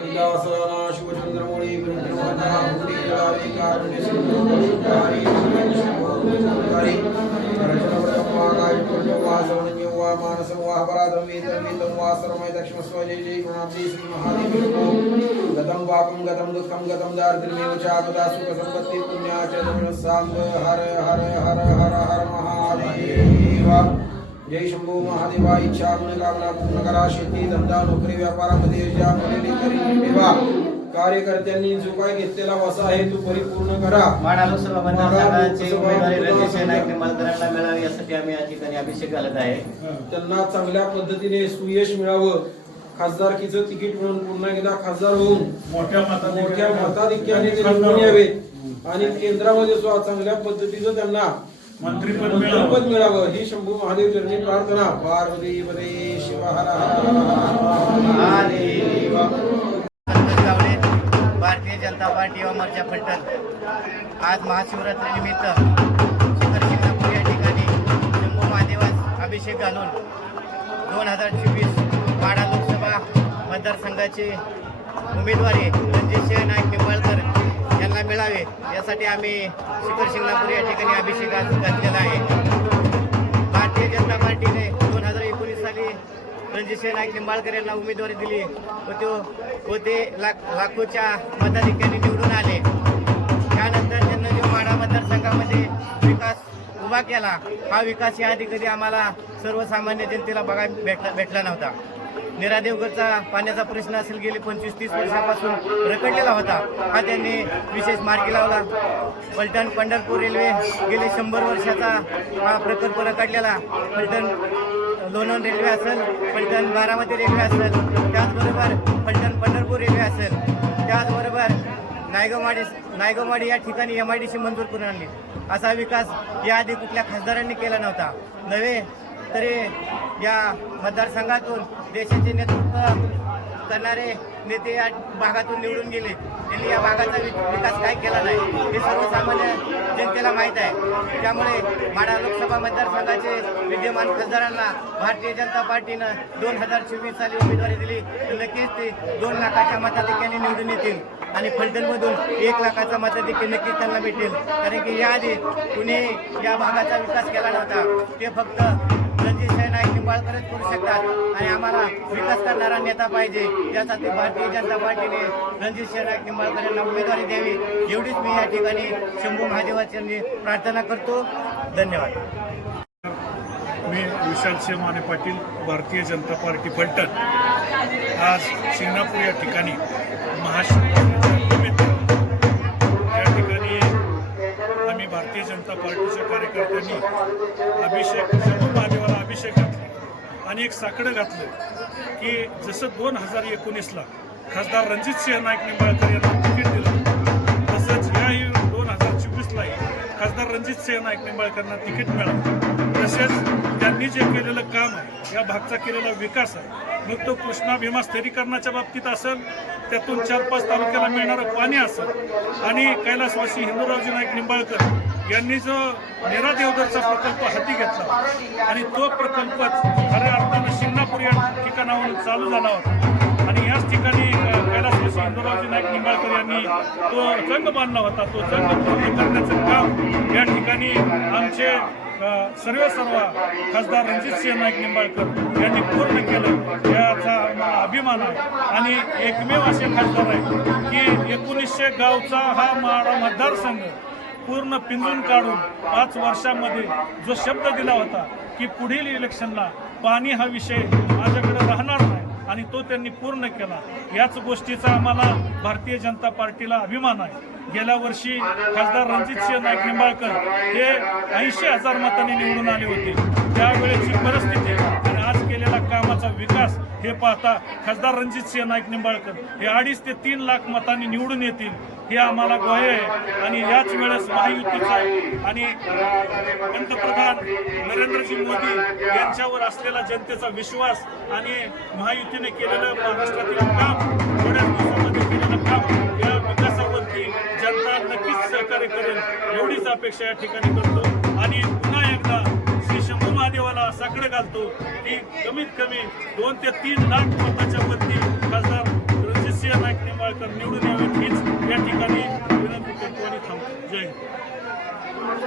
कैलासना शिवचंद्रमौळी वृंद्रवना भूरी जलारी वा वा मानसं वा अपराधं वा सर्वमय जय गुणाब्दी गतं पापं गतं दुःखं गतं दारिद्र्यमेव च सुखसम्पत्ति पुण्या च हर हर हर हर हर महादेव जय शंभू महादेवा इच्छा गुण कामना पूर्ण करा शेती धंदा नोकरी व्यापारामध्ये ज्या मुलीने करी ठेवा. कार्यकर्त्यांनी जो काय घेतलेला वसा आहे तो परिपूर्ण करा. माडा लोकसभा मतदारसंघाची उमेदवारी रणजित सिंह नाईक निंबाळकरांना मिळावी यासाठी आम्ही या ठिकाणी अभिषेक घालत आहे. त्यांना चांगल्या पद्धतीने सुयश मिळावं. खासदारकीचं तिकीट मिळून पुन्हा एकदा खासदार होऊन मोठ्या मताधिक्याने- मोठ्या मताधिक्याने ते निवडून यावेत आणि केंद्रामध्ये सुद्धा चांगल्या पद्धतीचं त्यांना मंत्रिपद मंत्रिपद मिळावं. मिळावं. ही शंभू महादेव चरणी प्रार्थना. पार्वती पदे शिव भारतीय जनता पार्टी व मोर्चा फलटण. आज महाशिवरात्री निमित्त शिंगणापूर या ठिकाणी शंभू महादेवास अभिषेक घालून दोन हजार चोवीस माडा लोकसभा मतदारसंघाची उमेदवारी रणजित सिंह नाईक निंबाळकर मिळावे यासाठी आम्ही शिखर शिंगणापूर या ठिकाणी अभिषेक घातलेला आहे. भारतीय जनता पार्टीने दोन हजार एकोणीस साली रणजितसिंह नाईक निंबाळकर यांना उमेदवारी दिली. व तो व ते लाख लाखोच्या मताधिक्याने निवडून आले. त्यानंतर त्यांना जो माडा मतदारसंघामध्ये विकास उभा केला हा विकास याआधी कधी आम्हाला सर्वसामान्य जनतेला बघायला भेटला भेटला नव्हता. निरादेवगडचा पाण्याचा प्रश्न असेल गेले पंचवीस तीस वर्षापासून रखडलेला होता. हा त्यांनी विशेष मार्गी लावला. पलटण पंढरपूर रेल्वे गेले शंभर वर्षाचा हा प्रकल्प रखडलेला. पलटण लोणंद रेल्वे असेल पलटण बारामती रेल्वे असेल त्याचबरोबर पलटण पंढरपूर रेल्वे असेल त्याचबरोबर नायगवाडी नायगोमाडी या ठिकाणी एम आय डी सी मंजूर करून आणली. असा विकास याआधी कुठल्या खासदारांनी केला नव्हता. नवे तरी या मतदारसंघातून देशाचे नेतृत्व करणारे नेते या भागातून निवडून गेले. त्यांनी या भागाचा वि- विकास काय केला नाही हे सर्वसामान्य जनतेला माहीत आहे. त्यामुळे माढा लोकसभा मतदारसंघाचे विद्यमान खासदारांना भारतीय जनता पार्टीनं दोन हजार चोवीस साली उमेदवारी दिली. तर नक्कीच ते दोन लाखाच्या मताधिक्याने निवडून येतील आणि फलटणमधून एक लाखाचा मताधिक्य नक्कीच त्यांना भेटेल. कारण की याआधी कुणी या भागाचा विकास केला नव्हता. ते फक्त रणजित सिंह निंबाळकरच करू शकतात. आणि आम्हाला विकास करणारा नेता पाहिजे. यासाठी भारतीय जनता पार्टीने रणजित सिंह नाईक निंबाळकर यांना उमेदवारी द्यावी. एवढीच मी या ठिकाणी शंभू महादेवाची प्रार्थना करतो. धन्यवाद. मी विशाल सिंह पाटील भारतीय जनता पार्टी फलटण. आज शिंगणापूर या ठिकाणी महाशिवरात्रीच्या या ठिकाणी आम्ही भारतीय जनता पार्टीच्या कार्यकर्त्यांनी अभिषेक विषय घातले आणि एक साकडं घातलं की जसं दोन हजार एकोणीसला खासदार रणजित सिंह नाईक निंबाळकर यांना तिकीट दिलं तसंच याही दोन हजार चोवीसलाही खासदार रणजित सिंह नाईक निंबाळकरांना तिकीट मिळालं. तसेच त्यांनी जे केलेलं काम आहे या भागचा केलेला विकास आहे मग तो कृष्णा भीमा स्थिरीकरणाच्या बाबतीत असेल त्यातून चार पाच तालुक्याला मिळणारं पाणी असेल आणि कैलासवासी हिंदूरावजी नाईक निंबाळकर यांनी जो नेरा देवगडचा प्रकल्प हाती घेतला आणि तो प्रकल्पच खऱ्या अर्थानं शिंगणापूर या ठिकाणाहून चालू झाला होता. आणि याच ठिकाणी अ, कैलासवासी हिंदूरावजी नाईक निंबाळकर यांनी तो जंग बांधला होता. तो जंग पूर्ण करण्याचं काम या ठिकाणी आमचे सर्व सर्व खासदार रणजितसिंह नाईक निंबाळकर यांनी पूर्ण केलं. याचा आम्हाला अभिमान आहे. आणि एकमेव असे खासदार आहे की एकोणीसशे गावचा हा माडा मतदारसंघ पूर्ण पिंजून काढून पाच वर्षामध्ये जो शब्द दिला होता की पुढील इलेक्शनला पाणी हा विषय माझ्याकडे राहणार नाही आणि तो त्यांनी पूर्ण केला याच गोष्टीचा आम्हाला भारतीय जनता पार्टीला अभिमान आहे. गेल्या वर्षी खासदार रणजितसिंह नाईक निंबाळकर हे ऐंशी हजार मतांनी निवडून आले होते. त्यावेळेची परिस्थिती कामाचा विकास हे पाहता खासदार रणजित सिंह नाईक निंबाळकर हे अडीच ते तीन लाख मतांनी निवडून येतील हे आम्हाला ग्वाह्य आहे. आणि याच वेळेस महायुतीचा आणि पंतप्रधान नरेंद्रजी मोदी यांच्यावर असलेला जनतेचा विश्वास आणि महायुतीने केलेलं महाराष्ट्रातील काम थोड्या दिवसामध्ये केलेलं काम या विकासावरती जनता नक्कीच सहकार्य करेल. एवढीच अपेक्षा या ठिकाणी करतो. महादेवाला साकडं घालतो. की कमीत कमी दोन ते तीन लाख मताच्या वरती खासदार रणजितसिंह नाईक निंबाळकर निवडून यावेत. हीच या ठिकाणी विनंती करतो आणि थांबतो. जय हिंद.